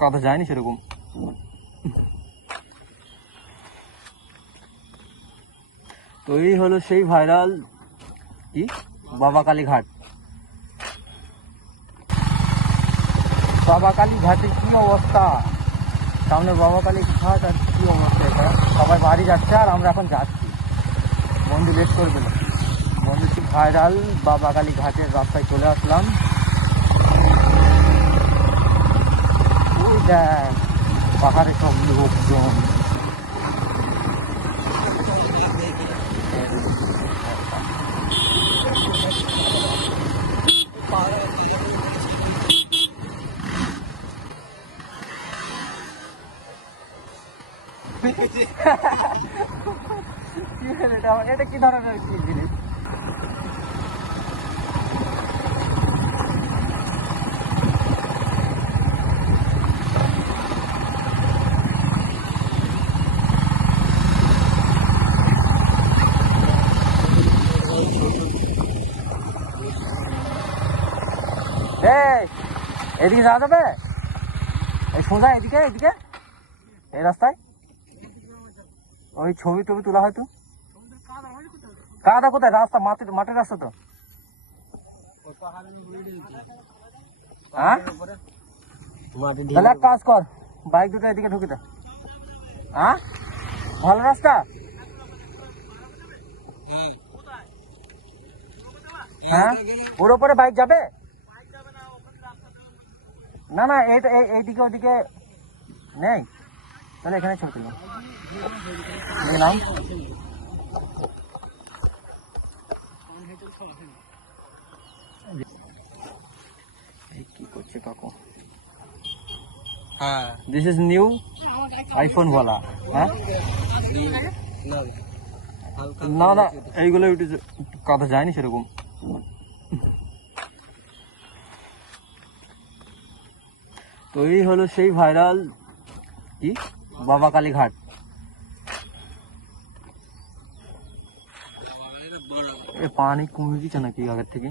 কাদা যায়নি সেরকম। তো এই হলো সেই ভাইরাল কি বাবা কালী ঘাট। বাবা কালী ঘাটে কি অবস্থা, সামনে বাবা কালী ঘাট আর কি অবস্থা। এটা সবাই বাড়ি যাচ্ছে আর আমরা এখন যাচ্ছি। বন্ধু লেট করবে না। বন্ধু ভাইরাল বাবা কালী ঘাটের রাস্তায় চলে আসলাম। পাহাড়ে সব লোকজন। এটা কি ধরনের কি জিনিস? এদিকে যাওয়া যাবে? এই সোজা এদিকে এদিকে এই রাস্তায় ওই ছবি টবি তোলা হয়তো। কাদা কোথায়? রাস্তা মাঠের রাস্তা তো। হ্যাঁ তাহলে এক কাজ কর, বাইক দুটো এদিকে ঢুকে দে। হ্যাঁ ভালো রাস্তা। হ্যাঁ ওর উপরে বাইক যাবে না? না এইদিকে ওদিকে নেই, তাহলে এখানে ছবি তুলব। নাম কি করছে কাকু? হ্যাঁ দিস ইজ নিউ আইফোন বলা। হ্যাঁ না না এইগুলো কাদা যায়নি সেরকম। তো এই হলো সেই ভাইরাল কি বাবা কালী ঘাট। পানি কমে গেছে নাকি আগের থেকে?